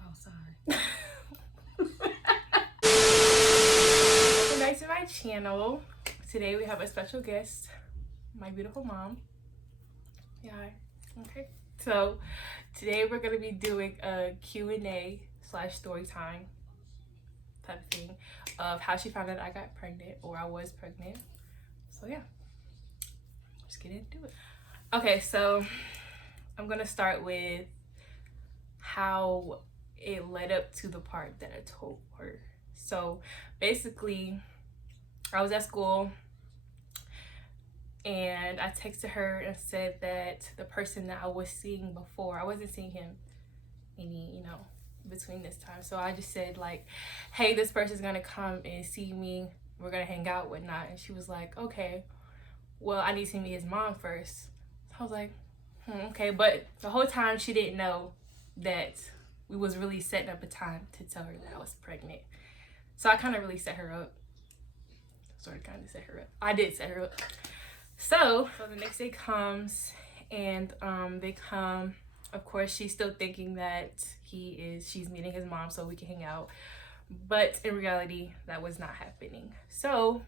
Oh, sorry. Welcome back to my channel. Today we have a special guest, my beautiful mom. Yeah. Okay. So today we're gonna be doing a Q&A / story time type of thing of how she found out I got pregnant or I was pregnant. So yeah, let's get into it. Okay, so I'm gonna start with how it led up to the part that I told her. So basically, I was at school and I texted her and said that the person that I was seeing before, I wasn't seeing him any, between this time. So I just said like, hey, this person's gonna come and see me. We're gonna hang out, whatnot. And she was like, okay, well, I need to meet his mom first. So I was like, okay. But the whole time she didn't know that we was really setting up a time to tell her that I was pregnant. So I kind of really set her up. I did set her up. So the next day comes and they come. Of course, she's still thinking that she's meeting his mom so we can hang out. But in reality, that was not happening. So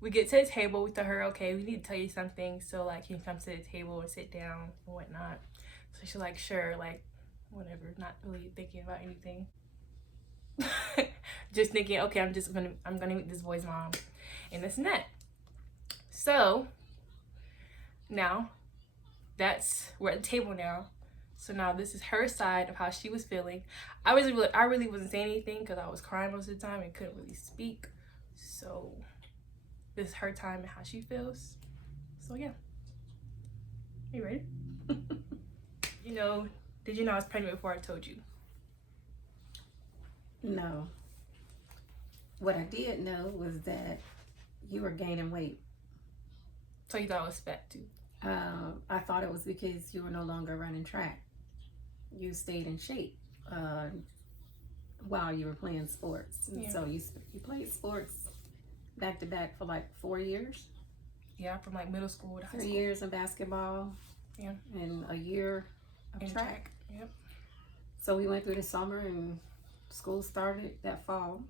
we get to the table. We tell her, okay, we need to tell you something. So like, can you come to the table and sit down and whatnot? So she's like, sure, like whatever, not really thinking about anything. Just thinking, okay, I'm gonna meet this boy's mom and this and that. So now we're at the table now. So now this is her side of how she was feeling. I really wasn't saying anything because I was crying most of the time and couldn't really speak. So this is her time and how she feels. So yeah. Are you ready? Did you know I was pregnant before I told you? No. What I did know was that you were gaining weight. So you thought I was fat too? I thought it was because you were no longer running track. You stayed in shape while you were playing sports. And so you played sports back to back for like 4 years? Yeah, from like middle school to high school. 3 years in basketball. Yeah. And a year of track. Yep. So we went through the summer and school started that fall.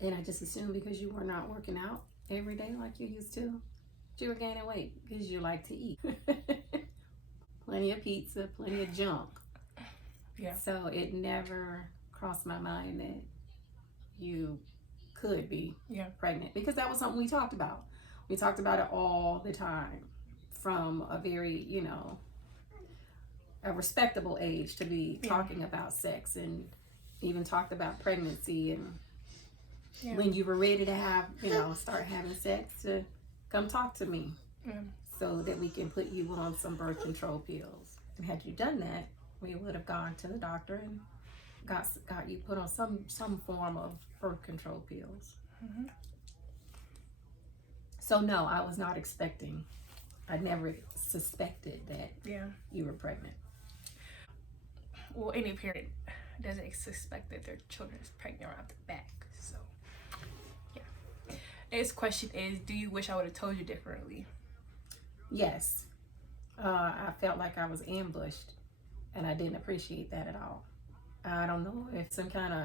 And I just assumed because you were not working out every day like you used to, you were gaining weight because you like to eat. Plenty of pizza, plenty of junk. Yeah. So it never crossed my mind that you could be pregnant, because that was something we talked about. We talked about it all the time, from a very, a respectable age to be talking about sex, and even talked about pregnancy, and when you were ready to have, start having sex, to come talk to me so that we can put you on some birth control pills. And had you done that, we would have gone to the doctor and got you put on some form of birth control pills. Mm-hmm. So no, I was not expecting. I never suspected that you were pregnant. Well, any parent doesn't suspect that their children is pregnant right off the back. So yeah. Next question is, do you wish I would have told you differently? Yes. I felt like I was ambushed, and I didn't appreciate that at all. I don't know if some kind of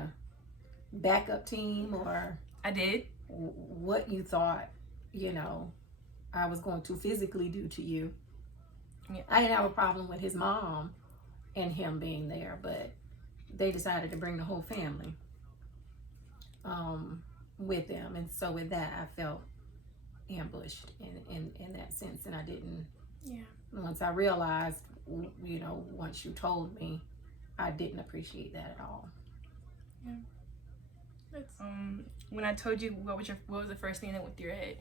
backup team or I did what you thought, I was going to physically do to you. Yeah. I didn't have a problem with his mom and him being there, but they decided to bring the whole family with them, and so with that I felt ambushed in that sense, and I didn't. Once I realized, once you told me, I didn't appreciate that at all. Yeah. That's when I told you, what was the first thing that went through your head?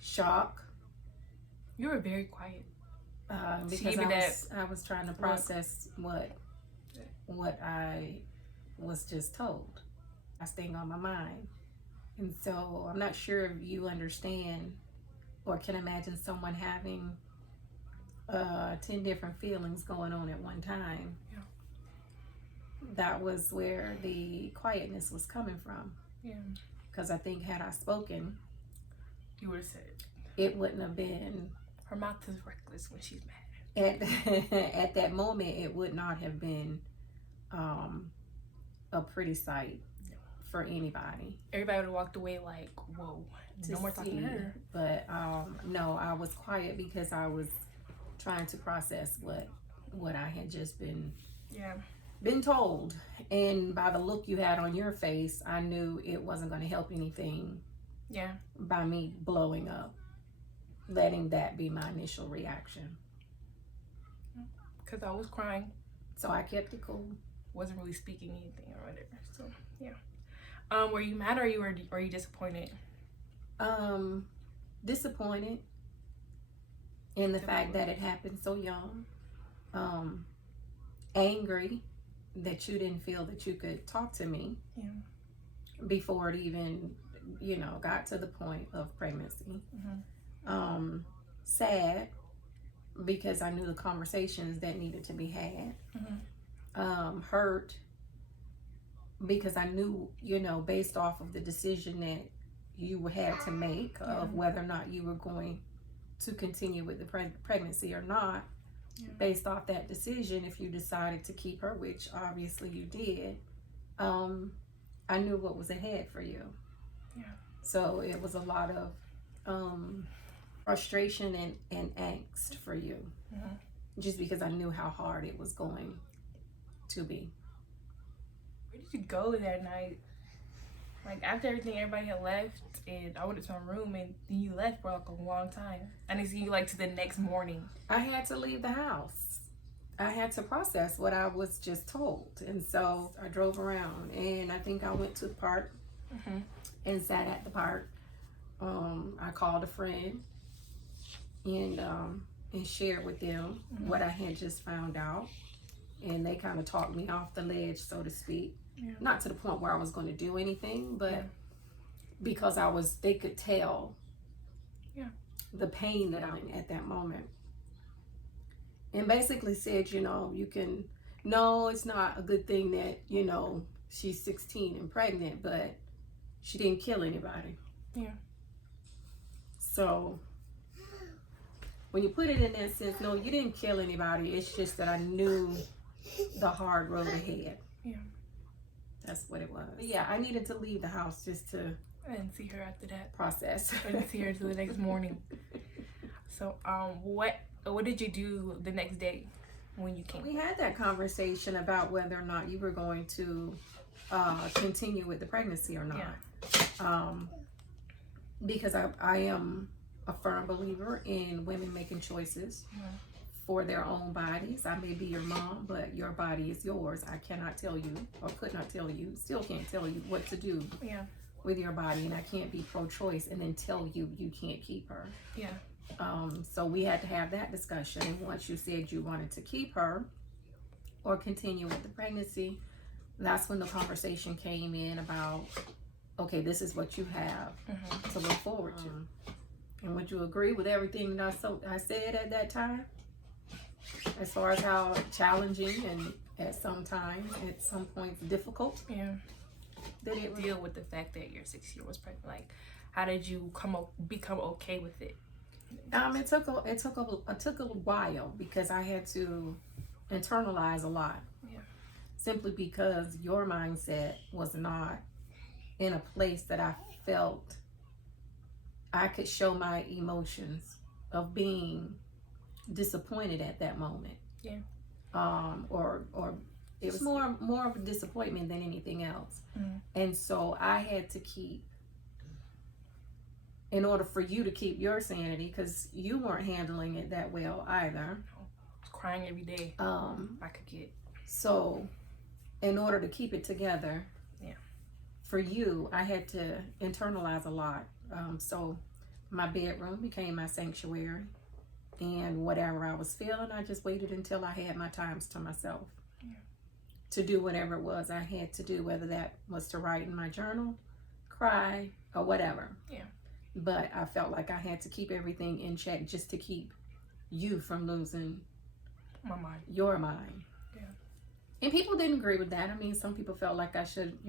Shock. You were very quiet. Because I was trying to process what I was just told. I staying on my mind. And so I'm not sure if you understand or can imagine someone having 10 different feelings going on at one time. Yeah. That was where the quietness was coming from. Yeah. Because I think had I spoken, you would have said. it wouldn't have been. Her mouth is reckless when she's mad. At that moment, it would not have been a pretty sight for anybody. Everybody would have walked away like, whoa, no more talking to her. But no, I was quiet because I was trying to process what I had just been told. And by the look you had on your face, I knew it wasn't going to help anything. Yeah. By me blowing up, letting that be my initial reaction. Because I was crying. So I kept it cool. Wasn't really speaking anything or whatever. So yeah. Were you mad or were you disappointed? Disappointed in the fact that it happened so young. Angry that you didn't feel that you could talk to me before it even, got to the point of pregnancy. Sad because I knew the conversations that needed to be had. Hurt because I knew, based off of the decision that you had to make of whether or not you were going to continue with the pregnancy or not. Based off that decision, if you decided to keep her, which obviously you did, I knew what was ahead for you. So it was a lot of frustration and angst for you, just because I knew how hard it was going to be. Where did you go that night? Like, after everything, everybody had left, and I went into my room, and then you left for like a long time. I didn't see you to the next morning. I had to leave the house. I had to process what I was just told, and so I drove around, and I think I went to the park and sat at the park. I called a friend and shared with them what I had just found out, and they kind of talked me off the ledge, so to speak. Not to the point where I was going to do anything, but because they could tell the pain that I'm in at that moment. And basically said, no, it's not a good thing that, she's 16 and pregnant, but she didn't kill anybody. So when you put it in that sense, no, you didn't kill anybody. It's just that I knew the hard road ahead. That's what it was. But yeah, I needed to leave the house just to. I didn't see her after that process. I didn't see her until the next morning. So, what did you do the next day when you came? We had that conversation about whether or not you were going to continue with the pregnancy or not. Because I am a firm believer in women making choices for their own bodies. I may be your mom, but your body is yours. I cannot tell you, or could not tell you, still can't tell you what to do with your body, and I can't be pro-choice and then tell you can't keep her. So we had to have that discussion, and once you said you wanted to keep her or continue with the pregnancy, that's when the conversation came in about, okay, this is what you have to look forward to. And would you agree with everything that I said at that time? As far as how challenging and at some points difficult. Did it deal with the fact that your 6-year-old was pregnant? Like, how did you become okay with it? It took a while because I had to internalize a lot. Simply because your mindset was not in a place that I felt I could show my emotions of being disappointed at that moment. Or it was more of a disappointment than anything else. And so I had to keep, in order for you to keep your sanity, because you weren't handling it that well either. I was crying every day. I could get. So in order to keep it together, for you, I had to internalize a lot. So my bedroom became my sanctuary, and whatever I was feeling, I just waited until I had my times to myself to do whatever it was I had to do, whether that was to write in my journal, cry, or whatever. But I felt like I had to keep everything in check just to keep you from losing your mind. And people didn't agree with that. I mean, some people felt like I shouldn't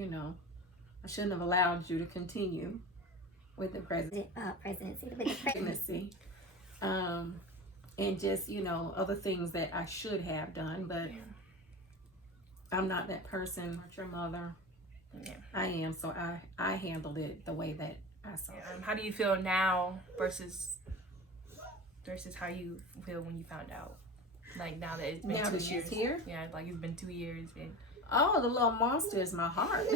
have allowed you to continue. with the pregnancy. And just, you know, other things that I should have done, but I'm not that person. Not your mother. Yeah. I am, so I handled it the way that I saw it. How do you feel now versus how you feel when you found out? Like now that it's been 2 years. She's here? Yeah, like it's been 2 years. And... Oh, the little monster is my heart.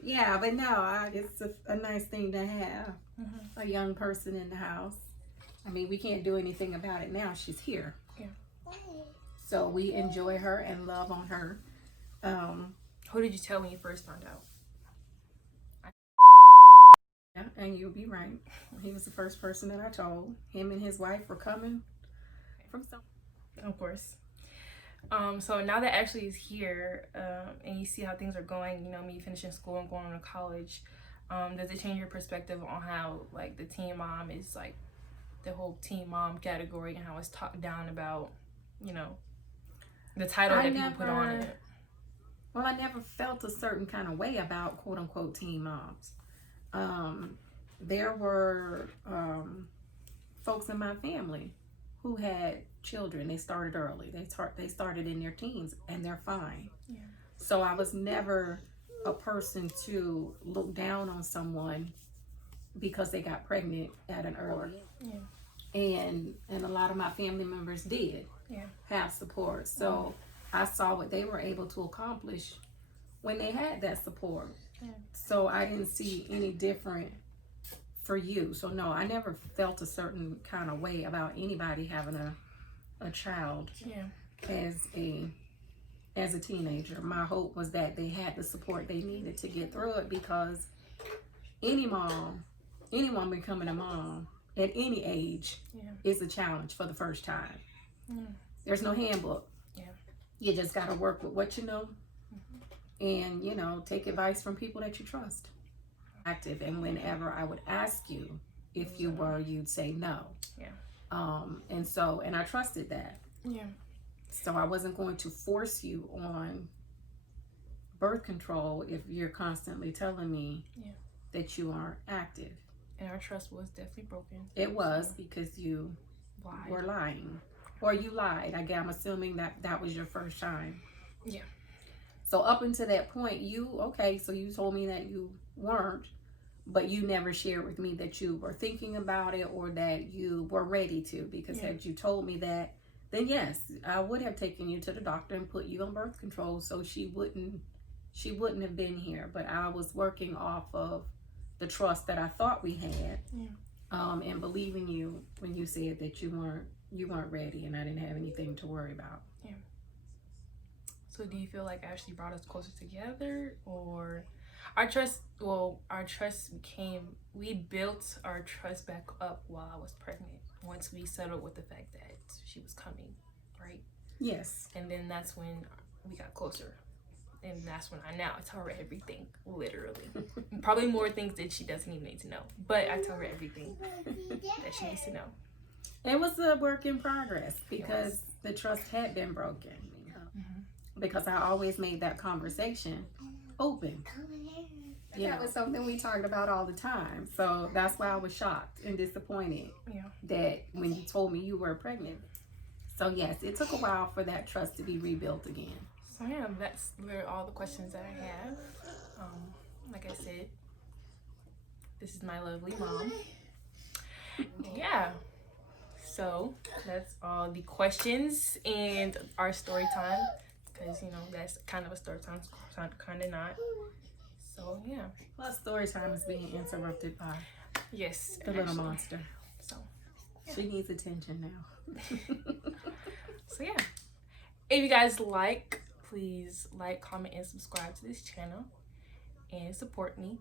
Yeah, but no, it's a nice thing to have a young person in the house. I mean, we can't do anything about it now. She's here. Yeah. So we enjoy her and love on her. Who did you tell when you first found out? Yeah, and you'll be right. He was the first person that I told. Him and his wife were coming from some. Of course. So now that Ashley is here, and you see how things are going, you know, me finishing school and going to college, does it change your perspective on how, like, the teen mom is, like, the whole teen mom category and how it's talked down about, you know, the title that people put on it? Well, I never felt a certain kind of way about quote-unquote teen moms. There were folks in my family who had children. They started early. They started in their teens, and they're fine. Yeah. So I was never a person to look down on someone because they got pregnant at an early. Yeah. And a lot of my family members did have support. So I saw what they were able to accomplish when they had that support. Yeah. So I didn't see any different for you. So no, I never felt a certain kind of way about anybody having a child as a teenager. My hope was that they had the support they needed to get through it, because anyone becoming a mom at any age is a challenge for the first time. There's no handbook. You just got to work with what you know, and, you know, take advice from people that you trust. Active, and whenever I would ask you if you were, you'd say no. And I trusted that. So I wasn't going to force you on birth control if you're constantly telling me that you aren't active. And our trust was definitely broken. It was, because you were lying. Or you lied. I'm assuming that was your first time. Yeah. So up until that point, so you told me that you weren't, but you never shared with me that you were thinking about it or that you were ready to, because had you told me that, then yes, I would have taken you to the doctor and put you on birth control so she wouldn't have been here. But I was working off of the trust that I thought we had, and believing you when you said that you weren't ready and I didn't have anything to worry about. Yeah. So do you feel like Ashley brought us closer together, or we built our trust back up while I was pregnant, once we settled with the fact that she was coming, right? Yes. And then that's when we got closer. And that's when I tell her everything, literally. Probably more things that she doesn't even need to know. But I tell her everything that she needs to know. It was a work in progress, because the trust had been broken. Because I always made that conversation open. That was something we talked about all the time. So that's why I was shocked and disappointed that when you told me you were pregnant. So yes, it took a while for that trust to be rebuilt again. So that's all the questions that I have. Like I said, this is my lovely mom. So that's all the questions and our story time. Because, you know, that's kind of a story time, kind of not. So, Well, story time is being interrupted by the little monster. So, she needs attention now. So, if you guys please like, comment, and subscribe to this channel and support me.